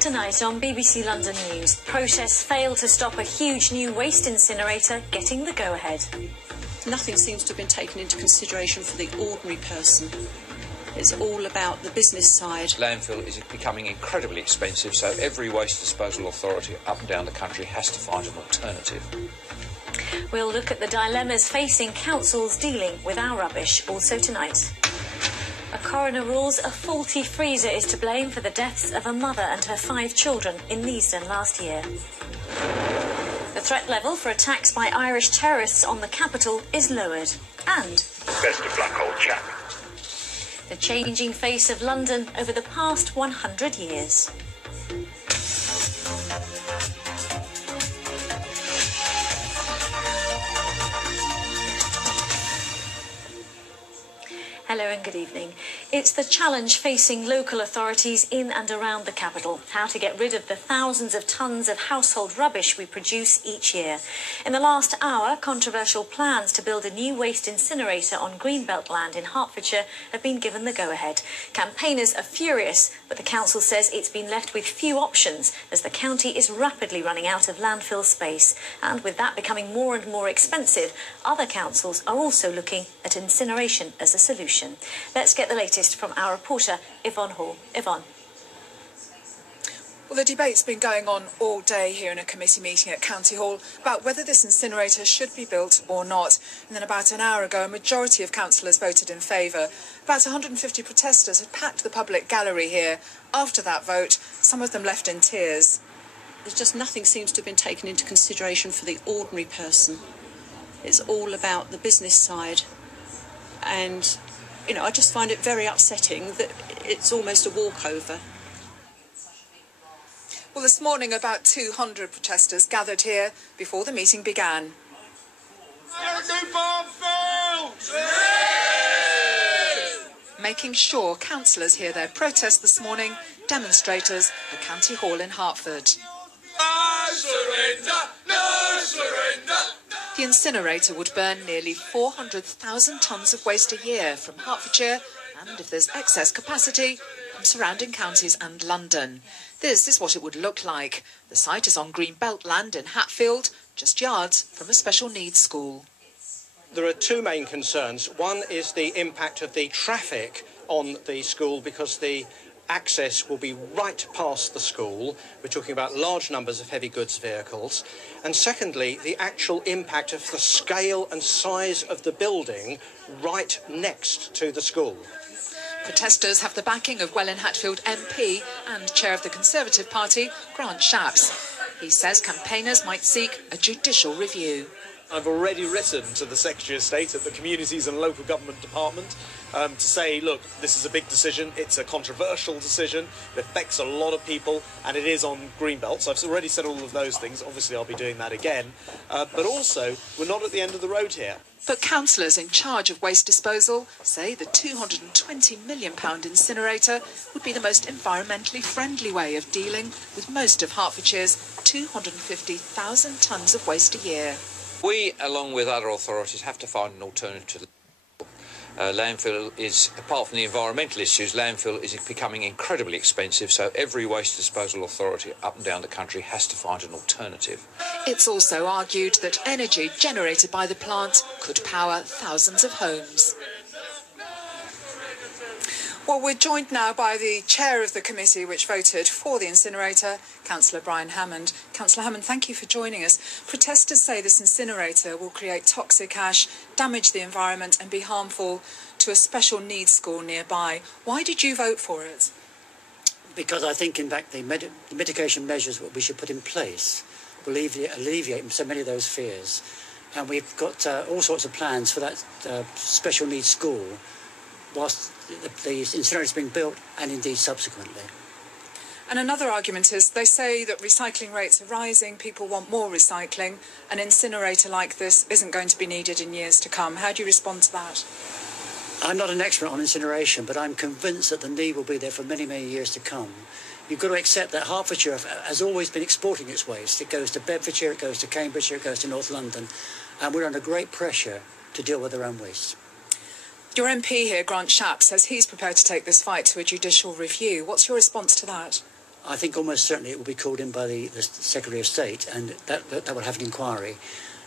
Tonight on BBC London News, protests fail to stop a huge new waste incinerator getting the go-ahead. Nothing seems to have been taken into consideration for the ordinary person. It's all about the business side. Landfill is becoming incredibly expensive, so every waste disposal authority up and down the country has to find an alternative. We'll look at the dilemmas facing councils dealing with our rubbish, also tonight. A coroner rules a faulty freezer is to blame for the deaths of a mother and her 5 children in Neasden last year. The threat level for attacks by Irish terrorists on the capital is lowered. And best of luck, old chap. The changing face of London over the past 100 years. Hello and good evening. It's the challenge facing local authorities in and around the capital, how to get rid of the thousands of tonnes of household rubbish we produce each year. In the last hour, controversial plans to build a new waste incinerator on Greenbelt land in Hertfordshire have been given the go-ahead. Campaigners are furious, but the council says it's been left with few options as the county is rapidly running out of landfill space. And with that becoming more and more expensive, other councils are also looking at incineration as a solution. Let's get the latest from our reporter, Yvonne Hall. Yvonne. Well, the debate's been going on all day here in a committee meeting at County Hall about whether this incinerator should be built or not. And then about an hour ago, a majority of councillors voted in favour. About 150 protesters had packed the public gallery here. After that vote, some of them left in tears. There's just nothing seems to have been taken into consideration for the ordinary person. It's all about the business side. And you know, I just find it very upsetting that it's almost a walkover. Well, this morning about 200 protesters gathered here before the meeting began. Making sure councillors hear their protest this morning, demonstrators at County Hall in Hertford. No surrender! No surrender! The incinerator would burn nearly 400,000 tonnes of waste a year from Hertfordshire and, if there's excess capacity, from surrounding counties and London. This is what it would look like. The site is on Greenbelt land in Hatfield, just yards from a special needs school. There are two main concerns. One is the impact of the traffic on the school because the access will be right past the school. We're talking about large numbers of heavy goods vehicles. And secondly, the actual impact of the scale and size of the building right next to the school. Protesters have the backing of Welwyn Hatfield MP and chair of the Conservative Party, Grant Shapps. He says campaigners might seek a judicial review. I've already written to the Secretary of State at the Communities and Local Government Department to say, look, this is a big decision, it's a controversial decision, it affects a lot of people, and it is on Greenbelt. So I've already said all of those things. Obviously, I'll be doing that again. But also, we're not at the end of the road here. But councillors in charge of waste disposal say the £220 million incinerator would be the most environmentally friendly way of dealing with most of Hertfordshire's 250,000 tonnes of waste a year. We, along with other authorities, have to find an alternative. Landfill is, apart from the environmental issues, landfill is becoming incredibly expensive, so every waste disposal authority up and down the country has to find an alternative. It's also argued that energy generated by the plant could power thousands of homes. Well, we're joined now by the chair of the committee which voted for the incinerator, Councillor Brian Hammond. Councillor Hammond, thank you for joining us. Protesters say this incinerator will create toxic ash, damage the environment and be harmful to a special needs school nearby. Why did you vote for it? Because I think, in fact, the mitigation measures that we should put in place will alleviate so many of those fears. And we've got all sorts of plans for that special needs school whilst the incinerator is being built and indeed subsequently. And another argument is they say that recycling rates are rising, people want more recycling, an incinerator like this isn't going to be needed in years to come. How do you respond to that? I'm not an expert on incineration, but I'm convinced that the need will be there for many, many years to come. You've got to accept that Hertfordshire has always been exporting its waste. It goes to Bedfordshire, it goes to Cambridgeshire, it goes to North London, and we're under great pressure to deal with our own waste. Your MP here, Grant Shapps, says he's prepared to take this fight to a judicial review. What's your response to that? I think almost certainly it will be called in by the Secretary of State, and that will have an inquiry.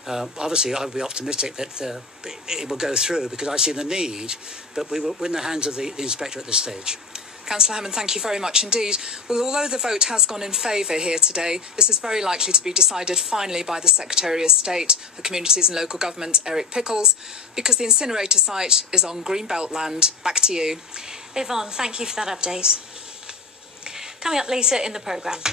Obviously, I would be optimistic that it will go through because I see the need, but we're in the hands of the inspector at this stage. Councillor Hammond, thank you very much indeed. Well, although the vote has gone in favour here today, this is very likely to be decided finally by the Secretary of State for Communities and Local Government, Eric Pickles, because the incinerator site is on Greenbelt land. Back to you. Yvonne, thank you for that update. Coming up later in the programme.